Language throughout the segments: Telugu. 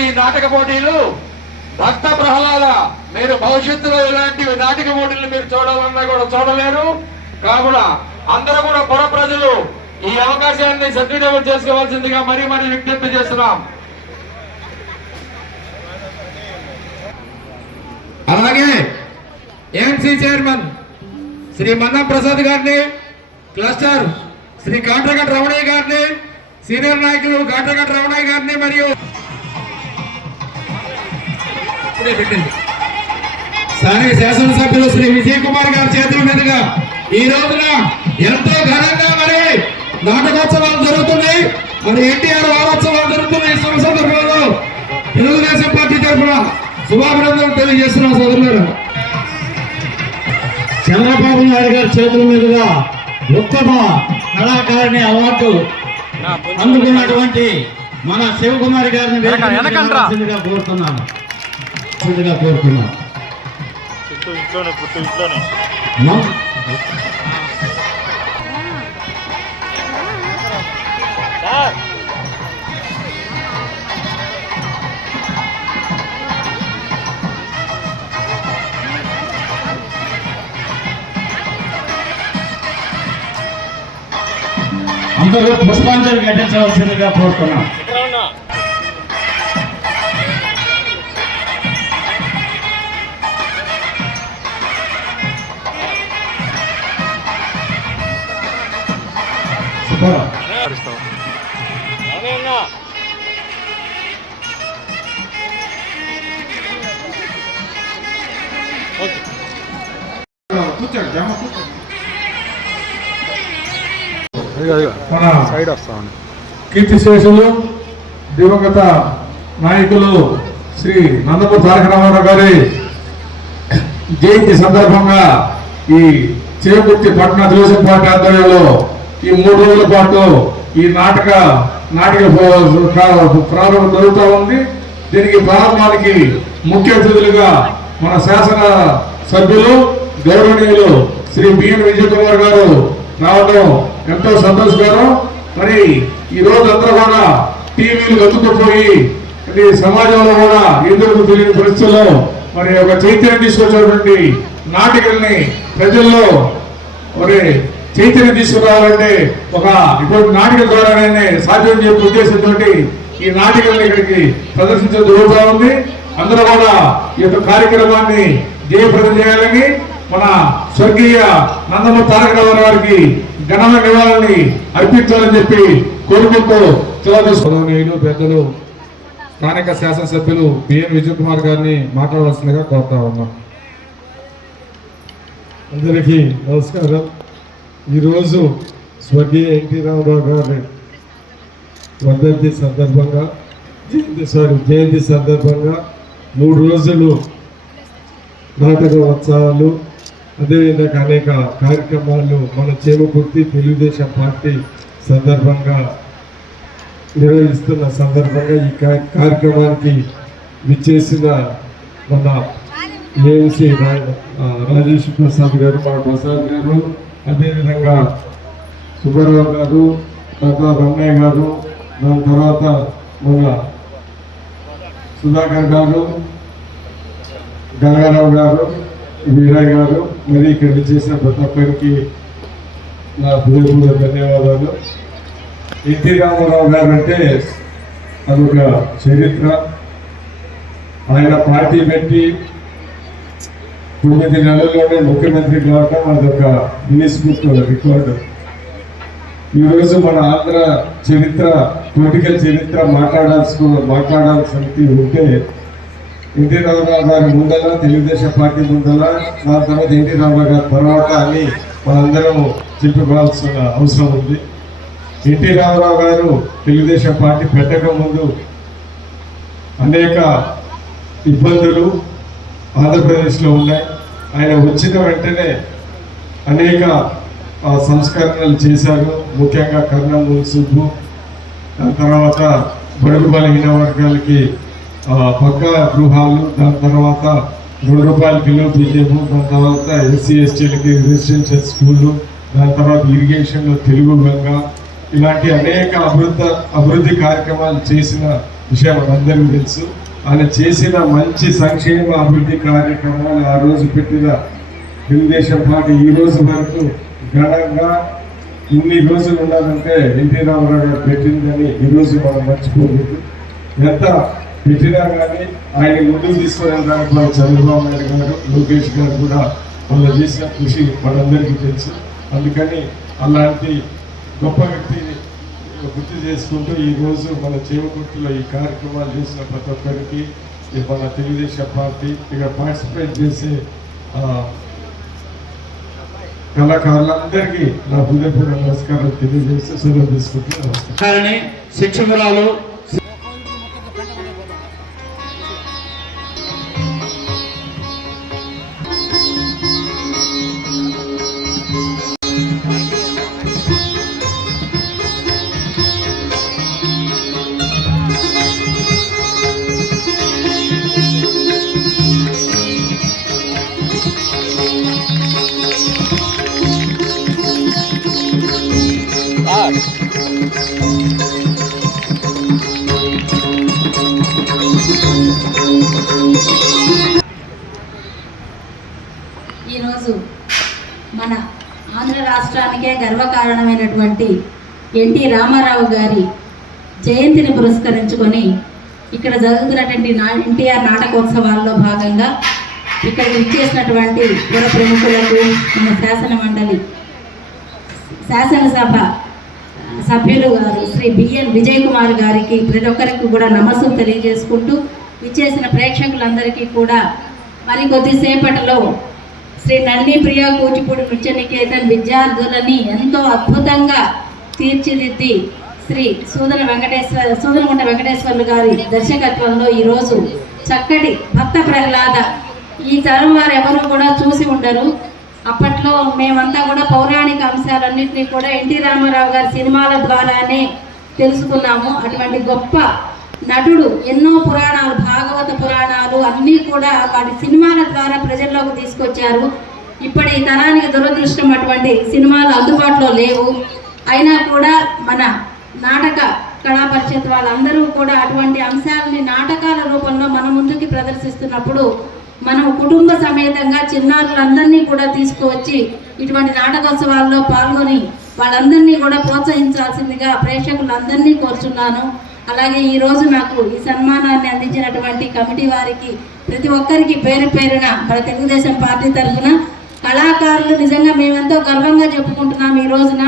ఈ నాటక పోటీలు భక్త ప్రహ్లాద మీరు భవిష్యత్తులో ఇలాంటి నాటక పోటీలు మీరు చూడాలన్నా కూడా చూడలేరు. కావున అందరూ కూడా పుర ప్రజలు ఈ అవకాశాన్ని సద్వినియోగం చేసుకోవాల్సిందిగా మరీ విజ్ఞప్తి చేస్తున్నాం. అలాగే ఏఎంసీ చైర్మన్ శ్రీ మన్నా ప్రసాద్ గారిని, క్లస్టర్ శ్రీ కాట్రగడ్డ రమణయ్య గారిని, సీనియర్ నాయకులు కాట్రగడ్డ రమణయ్య గారిని మరియు స్థానిక శాసనసభ్యులు శ్రీ విజయ్ కుమార్ గారి చేతుల మీదుగా ఈ రోజున ఎంతో ఘనంగా మరి నాటకోత్సవాలు జరుగుతున్నాయి. మరి ఎన్టీఆర్ వారోత్సవాలు జరుగుతున్నాయి. ఈ సందర్భంలో తెలుగుదేశం పార్టీ తరఫున శుభాభినందనలు తెలియజేస్తున్నాం. సోదరులారా, చంద్రబాబు నాయుడు గారి చేతుల మీదుగా ఉత్తమ కళాకారిణి అవార్డు అందుకున్నటువంటి మన శివకుమారి గారిని కోరుతున్నాను. అందరూ పుష్పాంజలి ఘటించవలసిందిగా కోరుతున్నాం. కీర్తిశేషులు దివంగత నాయకులు శ్రీ నందమూరి తారక రామారావు గారి జయంతి సందర్భంగా ఈ చేకుర్తి పట్టణ తెలుగుదేశం పార్టీ ఆధ్వర్యంలో ఈ 3 రోజుల పాటు ఈ నాటక ప్రారంభం జరుగుతూ ఉంది. దీనికి ప్రారంభానికి ముఖ్య అతిథులుగా మన శాసన సభ్యులు గౌరవనీయులు శ్రీ బిఎన్ విజయ్ కుమార్ గారు రావడం ఎంతో సంతోషకరం. మరి ఈ రోజు అందరూ కూడా టీవీలు గతుకుపోయి సమాజంలో కూడా ఎందుకు తెలియని పరిస్థితుల్లో మరి ఒక చైతన్యం తీసుకొచ్చినటువంటి నాటికల్ని ప్రజల్లో మరి చైతన్యం తీసుకురావాలంటే ఒక ఇటువంటి నాటికల ద్వారానే సాధ్యం చెప్పే ఉద్దేశంతో ఈ నాటికల్ని ఇక్కడికి ప్రదర్శించడం జరుగుతూ ఉంది. అందరూ కూడా ఈ యొక్క కార్యక్రమాన్ని జయప్రదం చేయాలని మన స్వర్గీయ నందమూరి తారక రామారావు గారికి ఘనమైన నివాళులని అర్పించాలని చెప్పి కోరుకుంటూ సోదరులు పెద్దలు స్థానిక శాసనసభ్యులు బిఎన్ విజయ్ కుమార్ గారిని మాట్లాడవలసిందిగా కోరుతా ఉన్నాం. అందరికీ నమస్కారం. ఈరోజు స్వర్గీయ ఎన్టీ రామారావు గారి జయంతి సందర్భంగా 3 రోజులు నాటక ఉత్సవాలు, అదేవిధంగా అనేక కార్యక్రమాలు మన చేమకుర్తి తెలుగుదేశం పార్టీ సందర్భంగా నిర్వహిస్తున్న సందర్భంగా ఈ కార్యక్రమానికి విచ్చేసిన మన ఏఎంసీ రాజేష్ ప్రసాద్ గారు, మా ప్రసాద్ గారు, అదేవిధంగా సుబ్బారావు గారు, తర్వాత రమణయ్య గారు, దాని తర్వాత మన సుధాకర్ గారు, గంగారావు గారు, వీరయ్య గారు, మరి ఇక్కడ చేసిన ప్రతి ఒక్కరికి నా హృదయపూర్వక ధన్యవాదాలు. ఎన్టీ రామారావు గారు అంటే అదొక చరిత్ర. ఆయన పార్టీ పెట్టి 9 నెలల్లోనే ముఖ్యమంత్రి కావటం అదొక గిన్నిస్ బుక్ రికార్డు. ఈరోజు మన ఆంధ్ర చరిత్ర, పొలిటికల్ చరిత్ర మాట్లాడాల్సి ఉంటే ఎన్టీ రామారావు గారి ముందల, తెలుగుదేశం పార్టీ ముందల, దాని తర్వాత ఎన్టీ రామారావు గారి తర్వాత అని మనందరం చెప్పుకోవాల్సిన అవసరం ఉంది. ఎన్టీ రామారావు గారు తెలుగుదేశం పార్టీ పెట్టక ముందు అనేక ఇబ్బందులు ఆంధ్రప్రదేశ్లో ఉన్నాయి. ఆయన వచ్చిన వెంటనే అనేక సంస్కరణలు చేశారు. ముఖ్యంగా కర్ణం సుబ్బు, దాని తర్వాత బడుగు బలహీన వర్గాలకి పక్కా గృహాలు, దాని తర్వాత ₹2 కిలో బియ్యము, దాని తర్వాత SC STలకి రెసిడెన్షియల్ స్కూళ్ళు, దాని తర్వాత ఇరిగేషన్లో తెలుగు గంగ, ఇలాంటి అనేక అభివృద్ధి కార్యక్రమాలు చేసిన విషయం మనందరికీ తెలుసు. ఆయన చేసిన మంచి సంక్షేమ అభివృద్ధి కార్యక్రమాలు ఆ రోజు పెట్టిన తెలుగుదేశం పార్టీ ఈ రోజు వరకు ఘనంగా ఇన్ని రోజులు ఉండాలంటే ఎన్టీ రామారావు గారు పెట్టిందని ఈరోజు మనం మర్చిపోలేదు. ఎంత పెట్టినా కానీ ఆయన ముందుకు తీసుకువెళ్ళడానికి మన చంద్రబాబు నాయుడు గారు, లోకేష్ గారు కూడా వాళ్ళు చేసిన కృషి మనందరికీ తెలుసు. అందుకని అలాంటి గొప్ప వ్యక్తిని గుర్తు చేసుకుంటూ ఈరోజు మన చేమకుర్తిలో ఈ కార్యక్రమాలు చేసిన ప్రతి ఒక్కరికి మన తెలుగుదేశం పార్టీ ఇక పార్టిసిపేట్ చేసే కళాకారులందరికీ నా హృదయపూర్వక నమస్కారాలు తెలియజేస్తూ సెలవు తీసుకుంటూ నమస్కారం. శిక్షకురాలు ఈరోజు మన ఆంధ్ర రాష్ట్రానికే గర్వకారణమైనటువంటి ఎన్టీ రామారావు గారి జయంతిని పురస్కరించుకొని ఇక్కడ జరుగుతున్నటువంటి ఎన్టీఆర్ నాటకోత్సవాల్లో భాగంగా ఇక్కడ ఇచ్చేసినటువంటి పుర ప్రముఖులకు మన శాసనసభ సభ్యులు గారు శ్రీ బిఎన్ విజయ్ కుమార్ గారికి ప్రతి ఒక్కరికి కూడా నమస్సులు తెలియజేసుకుంటూ ఇచ్చేసిన ప్రేక్షకులందరికీ కూడా మరి కొద్దిసేపటిలో శ్రీ నంది ప్రియ కూచిపూడి నృత్య నికేతన్ విద్యార్థులని ఎంతో అద్భుతంగా తీర్చిదిద్ది శ్రీ సూదనగుంట వెంకటేశ్వర్లు గారి దర్శకత్వంలో ఈరోజు చక్కటి భక్త ప్రహ్లాద ఈ తరం వారు ఎవరు కూడా చూసి ఉండరు. అప్పట్లో మేమంతా కూడా పౌరాణిక అంశాలన్నింటినీ కూడా ఎన్టీ రామారావు గారి సినిమాల ద్వారానే తెలుసుకున్నాము. అటువంటి గొప్ప నటుడు ఎన్నో పురాణాలు, భాగవత పురాణాలు అన్నీ కూడా వాటి సినిమాల ద్వారా ప్రజల్లోకి తీసుకొచ్చారు. ఇప్పటి తరానికి దురదృష్టం అటువంటి సినిమాలు అందుబాటులో లేవు. అయినా కూడా మన నాటక కళా పరిషత్ వాళ్ళందరూ కూడా అటువంటి అంశాలని నాటకాల రూపంలో మన ముందుకి ప్రదర్శిస్తున్నప్పుడు మనం కుటుంబ సమేతంగా చిన్నారులందరినీ కూడా తీసుకువచ్చి ఇటువంటి నాటకోత్సవాల్లో పాల్గొని వాళ్ళందరినీ కూడా ప్రోత్సహించాల్సిందిగా ప్రేక్షకులందరినీ కోరుచున్నాను. అలాగే ఈరోజు నాకు ఈ సన్మానాన్ని అందించినటువంటి కమిటీ వారికి ప్రతి ఒక్కరికి పేరు పేరున మన తెలుగుదేశం పార్టీ తరఫున కళాకారులు నిజంగా మేమెంతో గర్వంగా చెప్పుకుంటున్నాం. ఈ రోజున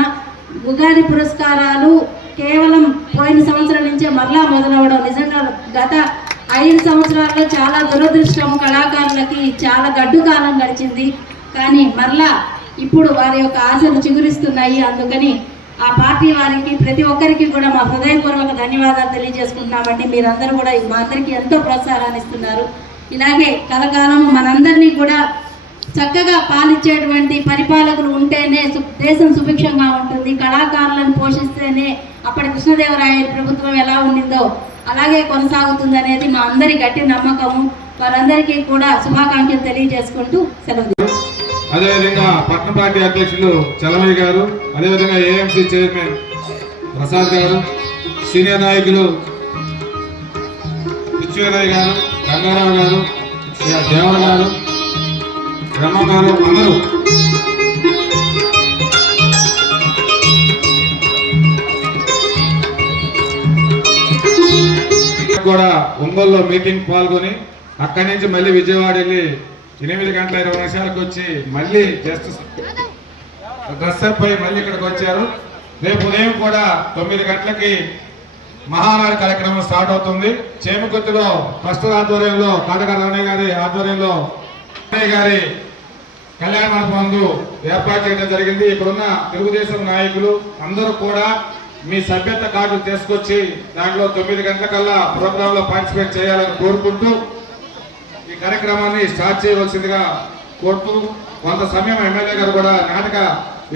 ఉగాది పురస్కారాలు కేవలం పోయిన సంవత్సరం నుంచే మరలా మొదలవడం నిజంగా గత 5 సంవత్సరాల్లో చాలా దురదృష్టం. కళాకారులకి చాలా గడ్డు కాలం గడిచింది. కానీ మరలా ఇప్పుడు వారి యొక్క ఆశలు చిగురిస్తున్నాయి. అందుకని ఆ పార్టీ వారికి ప్రతి ఒక్కరికి కూడా మా హృదయపూర్వక ధన్యవాదాలు తెలియజేసుకుంటున్నామండి. మీరందరూ కూడా మా అందరికీ ఎంతో ప్రోత్సాహాన్ని ఇస్తున్నారు. ఇలాగే కలకాలం మనందరినీ కూడా చక్కగా పాలించేటువంటి పరిపాలకులు ఉంటేనే దేశం సుభిక్షంగా ఉంటుంది. కళాకారులను పోషిస్తేనే అప్పటి కృష్ణదేవరాయ ప్రభుత్వం ఎలా ఉండిందో అలాగే కొనసాగుతుంది అనేది మా అందరి గట్టి నమ్మకము. వారందరికీ కూడా శుభాకాంక్షలు తెలియజేసుకుంటూ సెలవు. అదేవిధంగా పట్టణ పార్టీ అధ్యక్షులు చలమయ్య గారు, అదేవిధంగా ఏఎంసీ చైర్మన్ ప్రసాద్ గారు, సీనియర్ నాయకులు పిచ్చివరయ్య గారు, రంగారావు గారు, దేవర గారు, బ్రహ్మ గారు అందరూ కూడా ఒంగోలులో మీటింగ్ పాల్గొని అక్కడి నుంచి మళ్ళీ విజయవాడ వెళ్ళి 8:20 వచ్చి మళ్ళీ జస్ట్ డ్రెస్అప్ అయి మళ్ళీ ఇక్కడికి వచ్చారు. రేపు ఉదయం కూడా 9 గంటలకి మహానాడు కార్యక్రమం స్టార్ట్ అవుతుంది. చేమకుర్తిలో ట్రస్ట్ ఆధ్వర్యంలో కాటగారి రమణయ్య గారి ఆధ్వర్యంలో గారి కళ్యాణ మండపంలో ఏర్పాటు చేయడం జరిగింది. ఇక్కడున్న తెలుగుదేశం నాయకులు అందరూ కూడా మీ సభ్యత కార్డులు తీసుకొచ్చి దాంట్లో 9 గంటలకల్లా ప్రోగ్రాంలో పార్టిసిపేట్ చేయాలని కోరుకుంటూ ఈ కార్యక్రమాన్ని స్టార్ట్ చేయవలసిందిగా కోరుతూ కొంత సమయం ఎమ్మెల్యే గారు కూడా నాటక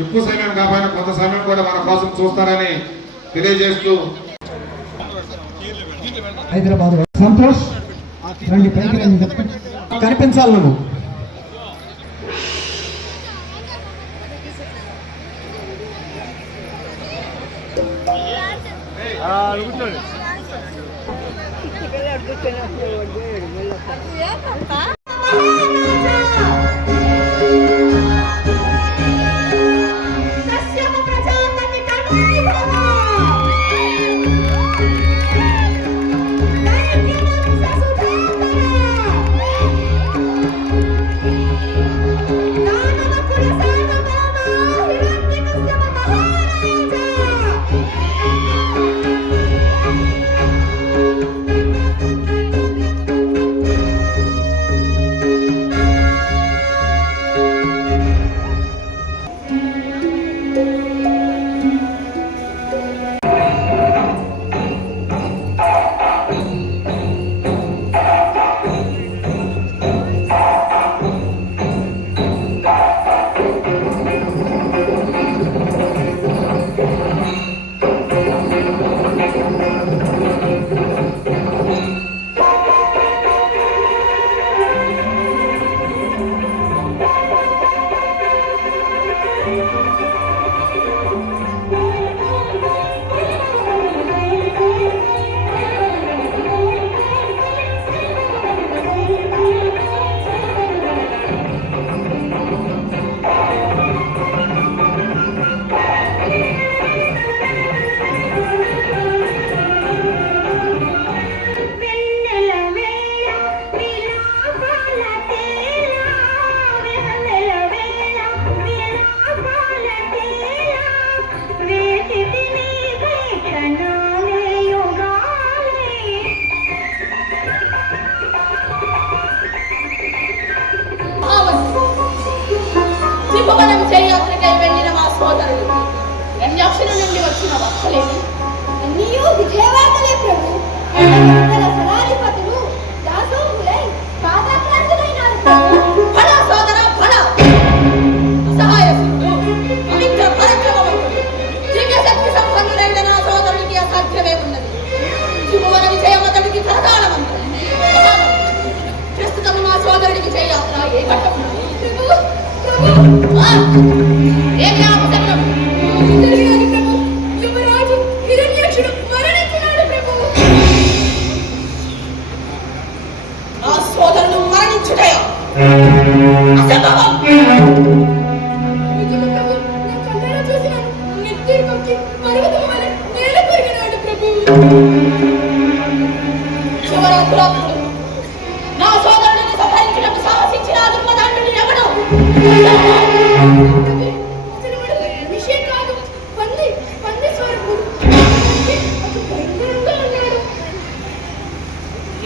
ఎక్కువ సమయం కాకపోయినా కొంత సమయం కూడా మన కోసం చూస్తారని తెలియజేస్తూ హైదరాబాద్ సంతోష్ రండి పైకి రండి కనిపించాలి నువ్వు.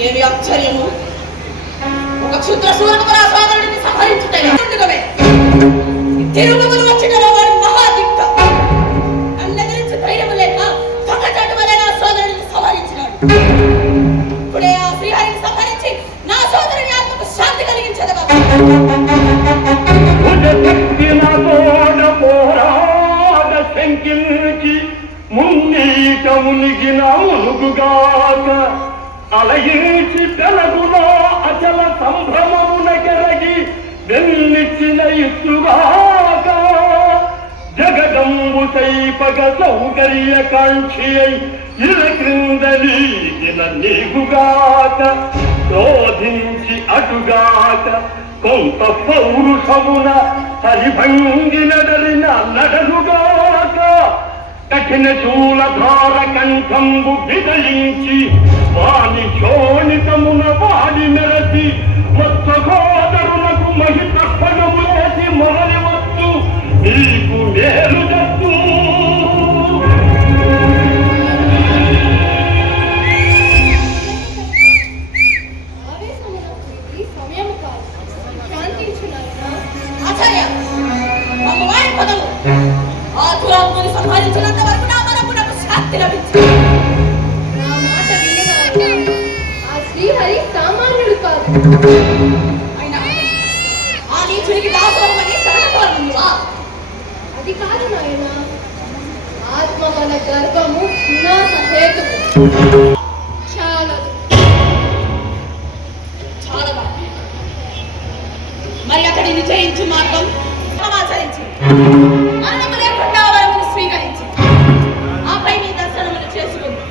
ఏమి ఆశ్చర్యము! ఒక క్షుద్ర సూరకుడు ఆ సోదరుడిని సంహరించుటగా తిరుగుములు వచ్చిన వాడు మహాదిక్క అన్నెదిరించి ధైర్యము లేక దొంగచాటు వలె నా సోదరుడిని సంహరించినాడు. ఇప్పుడే ఆ శ్రీహరిని సంహరించి నా సోదరుని ఆత్మకు శాంతి కలిగించదవా. మున్నీట మునిగిన మునుగుగాక అలయించి పెలగునా అచల సంభ్రమమున కెరగి వెన్నిచ్చిన ఇత్తుగాక జగదంబు సైపగ సౌకర్య కాంక్షి ఇల క్రిందలీగిన నీగుగాక శోధించి అటుగాక కొంత పౌరుషమున హరిభంగినడరిన నడలుగాక కఠిన శూలధార కంఠంబు విదయించి వాని శోణితమున వాడి మెరసి మత్స్యగోదరులకు మహిత పగములేసి మొదలి వస్తు నీకు మేలు దత్తు. ఆచార్య భగవాన్ పదము ఆ దురాత్మని సంహరించినంత వరకు నా మనకు శాంతి లభించింది. ఆ శ్రీహరి సామాన్యుడు కాదు. అయినా ఆ నీచుడికి దాసోహమని శరణకోరుకుందువా? అది కాదు నాయన, ఆత్మగల గర్భము వినాశ హేతువు. చాలదు. చాలదా? మరి అతడిని జయించు మార్గం ఆచరించి మరణము లేకుండా వరమును స్వీకరించి ఆపై నీ దర్శనమును చేసుకుంది.